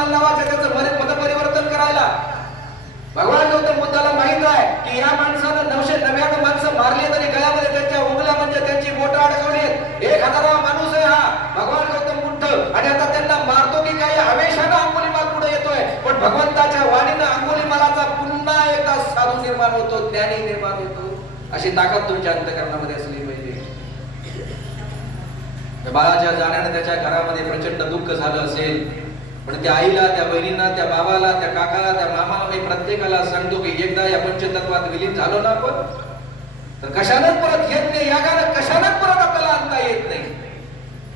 अंगुलिमाल नावाच्या त्याचं मत परिवर्तन करायला. भगवान गौतम बुद्धाला माहित आहे की या माणसानं 999 माणसं मारली तरी गळ्यामध्ये त्यांच्या उंगल्या म्हणजे त्यांची बोटं अडकवली. 1000वा माणूस आहे हा भगवान गौतम बुद्ध. आणि आता त्यांना मारतो की काही हवेशानं अंगुलिमाल पुढे येतोय. पण भगवंताच्या वाणीनं अंगुलिमालाचा पुन्हा एकदा साधू निर्माण होतो, ज्ञानी निर्माण होतो. अशी ताकद तुमच्या अंतःकरणामध्ये असली पाहिजे. बाळाच्या जाण्याने त्याच्या घरामध्ये प्रचंड दुःख झालं असेल, पण त्या आईला, त्या बहिणींना, त्या बाबाला, त्या काकाला, त्या मामाला, मी प्रत्येकाला सांगतो की एकदा या पंचतत्वात विलीन झालो ना आपण, तर कशानच परत येत नाही. यागानं कशानच परत आपल्याला आणता येत नाही.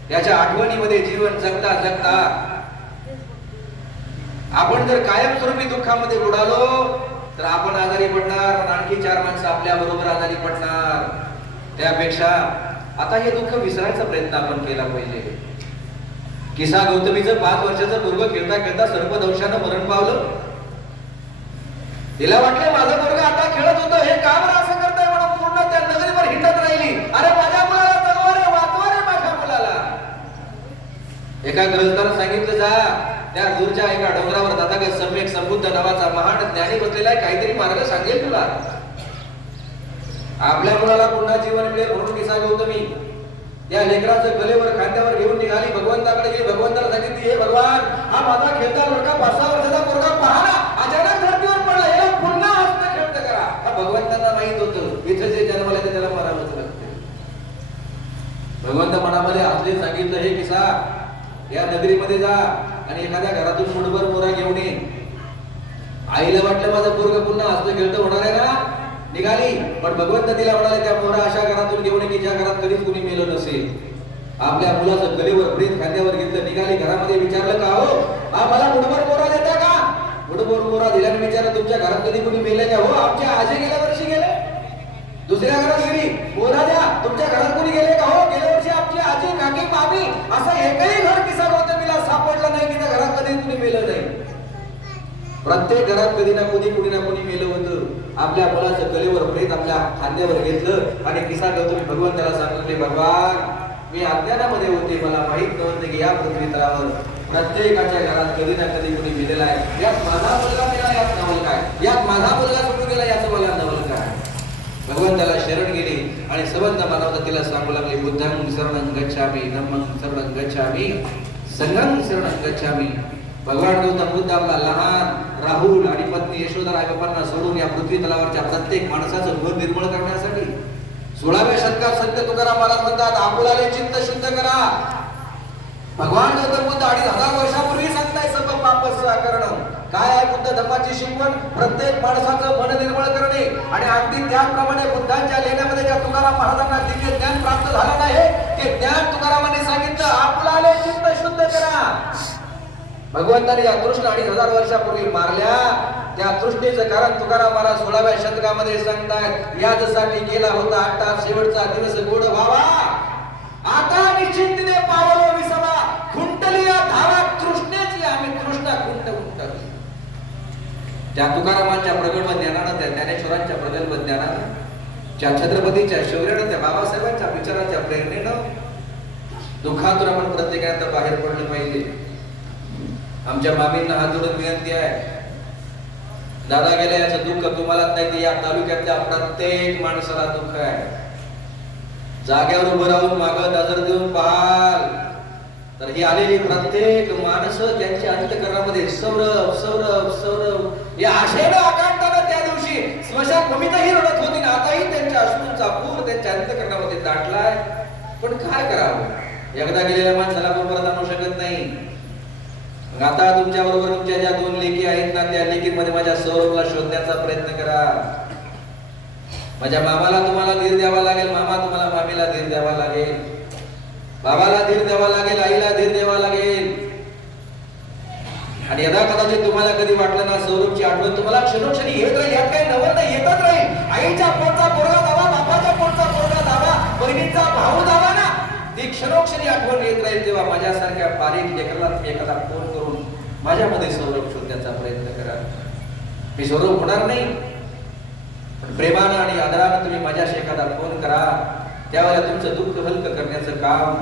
त्याच्या आठवणीमध्ये जीवन जगता जगता आपण जर कायमस्वरूपी दुःखामध्ये बुडालो तर आपण आजारी पडणार, आणखी 4 माणसं आपल्या बरोबर आजारी पडणार. त्यापेक्षा आता हे दुःख विसरायचा प्रयत्न आपण केला पाहिजे. किसा गौतमीचं 5 वर्षाचं पोरगं खेळता खेळता सर्पदंशानं मरण पावलं. तिला वाटलं माझं पोरगं आता खेळत होतं, हे का बरं असं करताय म्हणून पूर्ण त्या नगरीवर हिंडत राहिली. अरे माझ्या मुलाला जगवा रे, वाचवा रे माझ्या मुलाला. एका गृहस्थानं सांगितलं, जा त्या दूरच्या एका डोंगरावर तथागत सम्यक संबुद्ध नावाचा महान ज्ञानी बसलेला आहे, काहीतरी मार्ग सांगेल तुला. आपल्या मुलाला पुन्हा जीवन मिळेल म्हणून किसा गौतमी त्या लेकराचं गलेवर खांद्यावर घेऊन निघाली, भगवंताकडे गेली. भगवंताला सांगितली, हे भगवान, हा माझा खेळता लडका 5-6 वर्षाचा पोरगा पहा ना, अचानक धरतीवर पडला, याला पुन्हा हसणं खेळत करा. हा भगवंतांना माहित होतं इथे जे जन्मले ते त्याला मरावंच लागते. भगवंत मनामध्ये हसले, सांगितलं, हे किसा, या नगरीमध्ये जा आणि एखाद्या घरातून मुठभर मोरा घेऊन ये. आईला वाटलं माझं पोरगं पुन्हा हसणं खेळतं होणार आहे ना, निघाली. पण भगवंत तिला म्हणाले, त्या मोरा अशा घरातून घेऊन ये की ज्या घरात कधीच कुणी मेलं नसेल. आपल्या मुलाचं गलेवर प्रेत खांद्यावर घेतलं, निघाली. घरामध्ये विचारलं, का हो, हा मला मुठभर मोरा देता का? मुठभर मोरा दिल्याने विचारलं, तुमच्या घरात कधी कुणी मेले का? हो, आमच्या आजी गेल्या वर्षी गेले. दुसऱ्या घरात गेली, मोरा द्या, तुमच्या घरात कुणी गेले का? हो, गेल्या वर्षी आमची आजी, काकी, मामी, असं एकही घर किसा गौतमीला सापडलं नाही की त्या घरात कधी कुणी मेलं नाही. प्रत्येक घरात कधी ना कधी कुणी ना कुणी मेलं होतं. आपल्या मुलाचं गलेवर प्रेत आपल्या खांद्यावर घेतलं आणि किसा गौतमी भगवंताला सांगितले, भगवान, मी अज्ञानामध्ये होते, मला माहित नव्हतं की या पृथ्वी तलावर प्रत्येकाच्या घरात कधी ना कधी कुणी मेलेला आहे. यात माझा मुलगा मेला, यात नवल काय? यात माझा मुलगा सुटून गेला, याचं मला नवल काय? भगवंताला शरण गेली आणि सबंध मानवता तिला सांगू लागले, बुद्धं शरणं गच्छामि, धम्मं शरणं गच्छामि, संघं शरणं गच्छामि. भगवान गौतम बुद्ध आपला लहान राहुल आणि पत्नी यशोधरा आई बापांना सोडून या पृथ्वी तलावरच्या प्रत्येक माणसाचं मन निर्मळ करण्यासाठी 16व्या शतकात संत तुकाराम महाराज म्हणतात, आपुलाले चित्त शुद्ध करा. भगवान गौतम बुद्ध 2500 वर्षापूर्वी सांगताय सर्व पापस करणं. काय आहे बुद्ध धर्माची शिकवण? प्रत्येक माणसाचं मन निर्मळ करणे. आणि अगदी त्याप्रमाणे बुद्धांच्या लेण्यामध्ये ज्या तुकाराम महाराजांना दिव्य ज्ञान प्राप्त झालं नाही ते ज्ञान तुकारामाने सांगितलं, आपुलाले चित्त शुद्ध करा. भगवंताने या तृष्ण 2500 वर्षापूर्वी मारल्या. त्या तृष्णेचं कारण तुकाराम महाराज 16व्या शतकामध्ये सांगतायत, यासाठी केला होता आठा शेवटचा दिवस गोड व्हावा, आता निश्चिंतीने पावलो विसवा, खुंटली या धारा तृष्णेची आम्ही तृष्णा खुंटली. त्या तुकारामांच्या प्रगल्भ ज्ञानानं, त्या ज्ञानेश्वरांच्या प्रगल्भ ज्ञानानं, त्या छत्रपतीच्या शौर्यानं, त्या बाबासाहेबांच्या विचारांच्या प्रेरणेनं दुःखातून आपण प्रत्येकाने बाहेर पडलं पाहिजे. आमच्या मामींना हात जोडून विनंती आहे, दादा गेल्या याचं दुःख तुम्हालाच नाही, या तालुक्यातल्या प्रत्येक माणसाला दुःख आहे. जाग्यावर उभं राहून मागं नजर देऊन पाहाल तर ही आलेली प्रत्येक माणसं त्यांच्या अंतःकरणामध्ये सौरभ सौरभ सौरभ या आशेनं आकांतानं त्या दिवशी स्मशानभूमीतही रडत होती ना, आताही त्यांच्या अश्रूंचा पूर त्यांच्या अंतःकरणामध्ये दाटलाय. पण काय करावं, एकदा गेलेल्या माणसाला आपण परत आणू शकत नाही. आता तुमच्या बरोबर तुमच्या ज्या 2 लेकी आहेत ना, त्या लेकीमध्ये माझ्या सौरभला शोधण्याचा प्रयत्न करा. माझ्या मामाला तुम्हाला धीर द्यावा लागेल, मामा तुम्हाला मामीला धीर द्यावा लागेल, बाबाला धीर द्यावा लागेल, आईला धीर द्यावा लागेल. आणि यदा कदाचित तुम्हाला कधी वाटलं ना सौरभची आठवण तुम्हाला क्षणोक्षणी येत राहील, यात काही नवल नाही, येतच राहील. आईच्या पोटचा पोरगा दावा, बापाच्या पोटचा पोरगा दावा, बहिणीचा भाऊ दावा ना, ती क्षणोक्षणी आठवण येत राहील. तेव्हा माझ्यासारख्या बारीक लेकराला एखादा फोन करून माझ्यामध्ये सौरभ शोधण्याचा प्रयत्न करा. मी सौरभ होणार नाही, पण प्रेमानं आणि आदरानं तुम्ही माझ्याशी एखादा फोन करा. त्यावेळेला तुमचं दुःख हलकं करण्याचं काम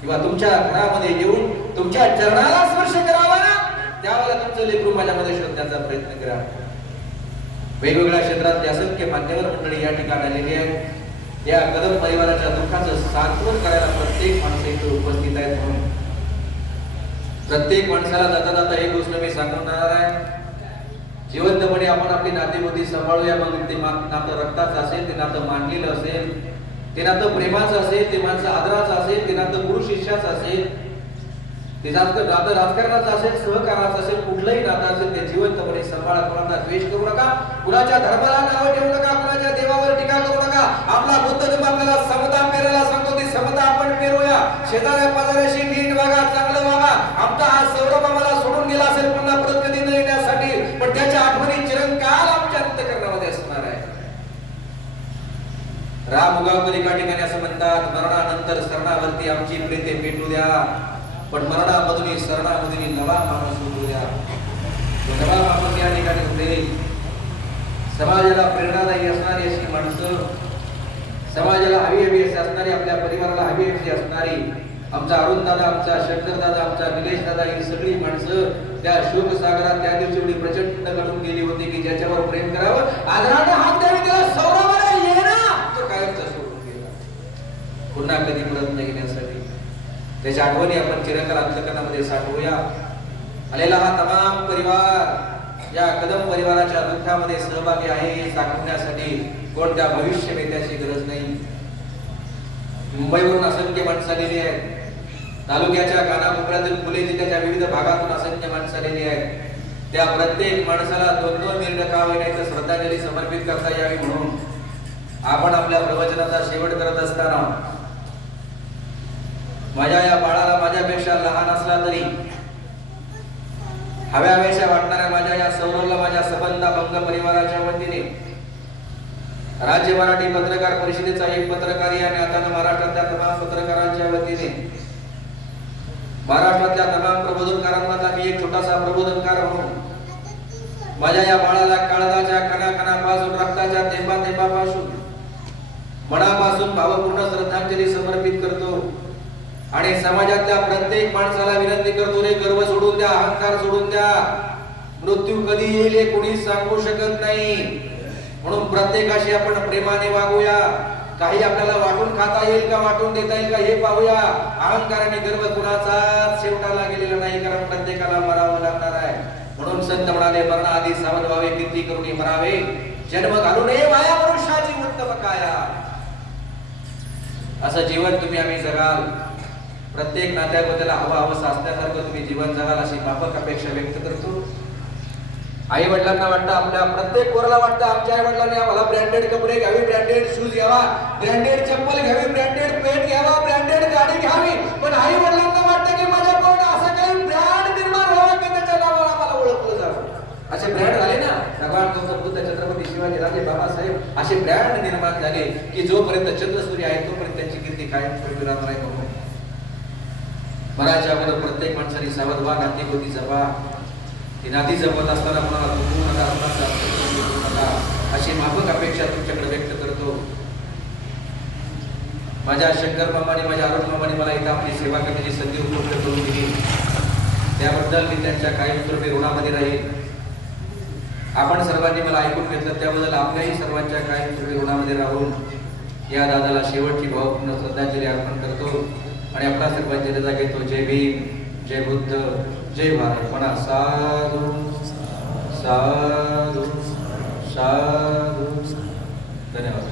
किंवा तुमच्या घरामध्ये येऊन तुमच्या चरणाला स्पर्श करावा ना, त्यावेळेला तुमचं लेकरू माझ्यामध्ये शोधण्याचा प्रयत्न करा. वेगवेगळ्या क्षेत्रातले असंख्य मान्यवर मंडळी या ठिकाणी आलेली आहेत. या कदम परिवाराच्या दुःखाचं सांत्वन करायला प्रत्येक माणसं इथे उपस्थित आहेत. म्हणून प्रत्येक माणसाला जाता जाता एक गोष्ट मी सांगणार आहे, जिवंतपणे आपण आपली नातेगोती सांभाळूया. मग ते नातं रक्ताचं असेल, ते नातं मानलेलं असेल, ते नातं प्रेमाचं असेल, ते माणसं आदराचं असेल, ते नातं गुरु शिष्याचं असेल, ते नातं राजकारणाचं असेल, सहकाराचं असेल, कुठलंही नातं असेल ते जिवंतपणे सांभाळा. कोणाचा द्वेष करू नका, कुणाच्या धर्माला नाव ठेवू नका, कुणाच्या देवावर टीका करू नका. आपला बुद्ध धर्म आपल्याला समता पेरायला सांगतो, ती समता आपण पेरूया. शेजाऱ्या पाजाऱ्याशी नीट वागा, चांगलं वागा. आमचा हा सौरभ आम्हाला सोडून गेला असेल पुन्हा परत कधी न येण्यासाठी, पण त्याच्या आठवणी चिरंकाल आमच्या अंतःकरणामध्ये असणार आहे. राम उगावकर एका ठिकाणी असं म्हणतात, मरणानंतर शरणावरती आमची प्रीते पेटू द्या, पण मरणामधून शरणामधून नवा माणूस उभू द्या. नवा माणूस या ठिकाणी होते. समाजाला प्रेरणादायी असणारी अशी माणसं, समाजाला हवी असणारी, आपल्या परिवाराला हवी असणारी, आमचा अरुण दादा, आमचा शंकर दादा, आमचा निलेश दादा, ही सगळी माणसं त्या शोक सागरात त्या दिवशी एवढी प्रचंड घडून गेली होती की ज्याच्यावर प्रेम करावं, आदराने हात द्यावे, त्याला सौरभाने येणं तो कायमचा सोडून गेला, पुन्हा कधी परत नाही येण्यासाठी. त्याच्या आठवणी आपण चिरकाल अंतःकरणामध्ये साठवूया. आलेला हा तमाम परिवार या कदम परिवाराच्या दुःखामध्ये सहभागी आहे हे सांगण्यासाठी कोणत्या भविष्य नेत्याची गरज नाही. मुंबईवरून असंख्य माणसं आलेली आहेत, तालुक्याच्या कानाकोपऱ्यातील फुले जिल्ह्याच्या विविध भागातून असंख्य माणसं आलेली आहेत. त्या प्रत्येक माणसाला 2-2 मिनिटं का होईना श्रद्धांजली समर्पित करता यावी म्हणून आपण आपल्या प्रवचनाचा शेवट करत असताना माझ्या या बाळाला माझ्यापेक्षा लहान असला तरी हव्यावेशा वाटणाऱ्या माझ्या या सौरवला माझ्या सबंध भंग परिवाराच्या वतीने, राज्य मराठी पत्रकार परिषदेचा एक पत्रकारी आणि आता महाराष्ट्रातल्या तमाम पत्रकारांच्या वतीने, महाराष्ट्रातल्या तमाम प्रबोधनकारांना मी एक छोटासा प्रबोधनकार म्हणून माझ्या या बाळाला काळजाच्या कणाकणापासून, रक्ताच्या थेंबाथेंबापासून, मनापासून भावपूर्ण श्रद्धांजली समर्पित करतो. आणि समाजातल्या प्रत्येक माणसाला विनंती करतो, रे गर्व सोडून द्या, अहंकार सोडून द्या. मृत्यू कधी येईल हे कोणी सांगू शकत नाही. म्हणून प्रत्येकाशी आपण प्रेमाने वागूया. काही आपल्याला वाटून खाता येईल का, वाटून देता येईल का हे पाहूया. अहंकाराने गर्व कुणाचाच शेवटाला गेलेला नाही, कारण प्रत्येकाला मरावं लागणार आहे. म्हणून संत म्हणाले, मरणाआधी सावध व्हावे, कीर्ती करून मरावे, जन्म घालू नये माया मनुष्याची उत्तम काया. असं जीवन तुम्ही आम्ही जगाल. प्रत्येक नात्याबद्दल हवं असल्यासारखं तुम्ही जीवन जगाल अशी माफक अपेक्षा व्यक्त करतो. आई वडिलांना वाटतं, आपल्या प्रत्येक पोराला वाटतं आमच्या आई वडिलांनी आम्हाला ब्रँडेड कपडे घ्यावे, ब्रँडेड शूज घ्यावा, ब्रँडेड चप्पल घ्यावी, ब्रँडेड पेट घ्यावा, ब्रँडेड गाडी घ्यावी. पण आई वडिलांना वाटतं की माझ्या पोराला असं काही ब्रँड निर्माण व्हावं की त्याच्या नावावर आम्हाला ओळखलं जावं. असे ब्रँड झाले ना, भगवान गौतम बुद्ध, छत्रपती शिवाजी राजे, बाबासाहेब, असे ब्रँड निर्माण झाले की जोपर्यंत चंद्रसूर्य आहे तोपर्यंत त्यांची कीर्ती कायम ठेवली राहणार आहे. म्हणून मराठीच्या अगोदर प्रत्येक माणसाने सावध व्हा, नातेगोती जपा. ती नाती जपत असताना कोणाला दुखवू नका, अशी माफक अपेक्षा तुमच्याकडे व्यक्त करतो. माझ्या शंकर मामाने, माझ्या अरुण मामाने मला इथं आपली सेवा करण्याची संधी उपलब्ध करून दिली, त्याबद्दल मी त्यांच्या कायमस्वरूपी ऋणामध्ये राहील. आपण सर्वांनी मला ऐकून घेतलं त्याबद्दल आपल्याही सर्वांच्या कायमस्वरूपी ऋणामध्ये राहून या दादाला शेवटची भावपूर्ण श्रद्धांजली अर्पण करतो आणि आपला सर्वांची रजा घेतो. जय भीम, जय बुद्ध, जय भारत. म्हणा साधू साधू साधू. धन्यवाद.